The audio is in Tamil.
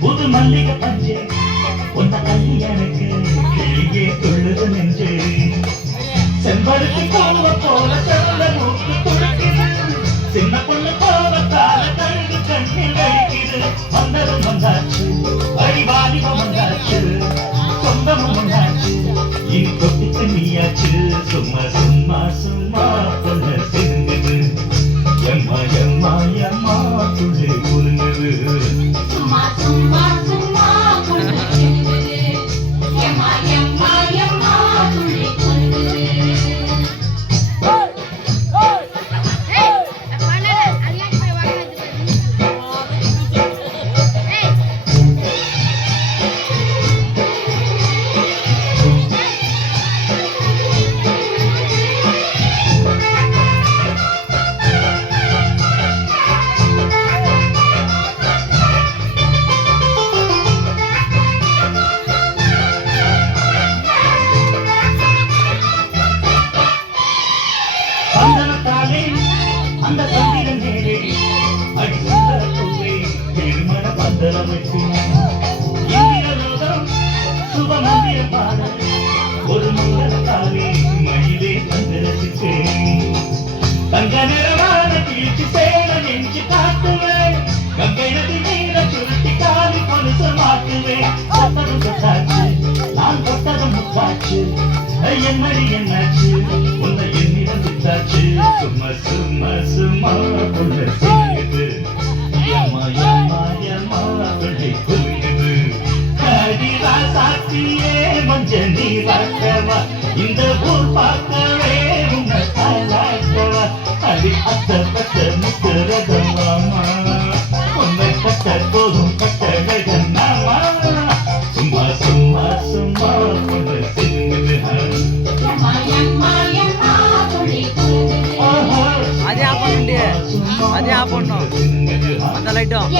புது மல்லிகை பஞ்சு. உன்ன கல்லி எனக்கு கிளியே துள்ளுது நெஞ்சு செம்பருத்தி பூவ போல செல்ல நோக்கு துடுக்குது. சின்ன பொண்ணு கோவத்தால கழுகு கண்ணில் வலிக்குது வந்ததும் வந்தாச்சு வழிவாலிபம் வந்தாச்சு சொந்தமும் வந்தாச்சு. இனி தொட்டிக்கு நீயாச்சு சும்மா வந்தனத்தாலே அந்த சந்திரன் மேலே அடி சுந்தர பூவே திருமண பந்தலம் வைக்கும் இந்திரலோகம் சுபமந்திர பாட ஒரு மங்களத்தாலே மயிலே வந்து ரசித்தேன் தங்க நிறமான கீழ்ச்சி சேர நெஞ்சு காட்டுவேன். கங்கை நதி நீர சுருட்டி காலி கொலுச மாட்டுவேன் தொட்டதும் தொட்டாச்சு நான் தொட்டதும் முத்தாச்சு என்னடி என்னாச்சு? உன்னை என்னிடம் விட்டாச்சு? சும்மா சும்மா சும்மா புள்ள சிங்குது ஏமா ஏமா ஏமா புள்ளை குலுங்குது கடிதா சாத்தியே மஞ்ச நீராட்டவா இந்த ஊர் பார்க்கவே அதே ஆஃப் பண்ணும் அந்த லைட்டும்